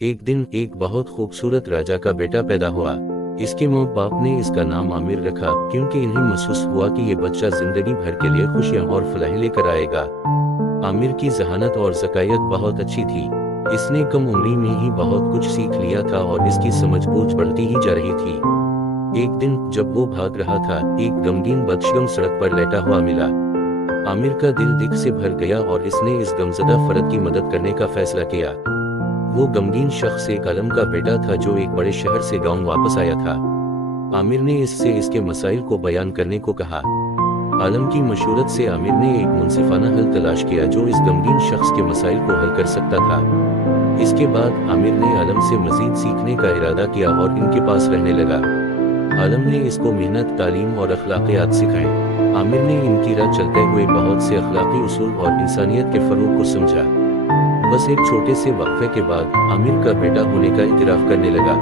एक दिन एक बहुत खूबसूरत राजा का बेटा पैदा हुआ। इसके माँ बाप ने इसका नाम आमिर रखा, क्योंकि इन्हें महसूस हुआ कि ये बच्चा जिंदगी भर के लिए खुशियाँ और फलाह लेकर आएगा। आमिर की जहानत और ज़कायत बहुत अच्छी थी। इसने कम उम्री में ही बहुत कुछ सीख लिया था और इसकी समझ-बूझ बढ़ती ही जा रही थी। एक दिन जब वो भाग रहा था, एक गमगीन बदशगम सड़क पर लेटा हुआ मिला। आमिर का दिल दुख से भर गया और इसने इस गमज़दा फर्द की मदद करने का फैसला किया। वो गमगीन शख्स एक आलम का बेटा था जो एक बड़े शहर से गांव वापस आया था। आमिर ने इससे इसके मसाइल को बयान करने को कहा। आलम की मशूरत से आमिर ने एक मुनसिफाना हल तलाश किया जो इस गमगीन शख्स के मसाइल को हल कर सकता था। इसके बाद आमिर ने आलम से मजीद सीखने का इरादा किया और इनके पास रहने लगा। आलम ने इसको मेहनत, तालीम और अखलाकियात सिखाए। आमिर ने इनकी राह चलते हुए बहुत से अखलाकी उसूल और इंसानियत के फरूग को समझा। बस एक छोटे से वक्फे के बाद आमिर का बेटा होने का इतराफ करने लगा।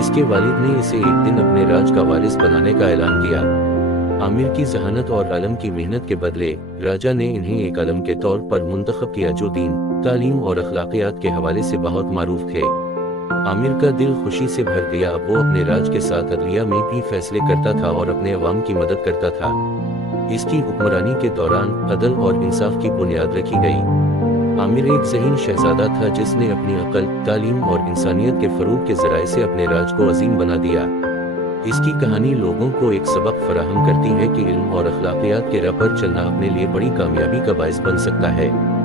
इसके वालिद ने इसे एक दिन अपने राज का वारिस बनाने का ऐलान किया। आमिर की जहानत और आलम की मेहनत के बदले राजा ने इन्हें एक आलम के तौर पर मुंतखब किया जो दीन, तालीम और अखलाकियात के हवाले से बहुत मारूफ थे। आमिर का दिल खुशी से भर गया। अब वो अपने राज के साथ अदलिया में भी फैसले करता था और अपने अवाम की मदद करता था। इसकी हुक्मरानी के दौरान अदल और इंसाफ की बुनियाद रखी गई। आमिर एक ज़हीन शहजादा था जिसने अपनी अक्ल, तालीम और इंसानियत के फरूग के ज़राए से अपने राज को अजीम बना दिया। इसकी कहानी लोगों को एक सबक फराहम करती है कि इल्म और अखलाकियात के राह पर चलना अपने लिए बड़ी कामयाबी का बायस बन सकता है।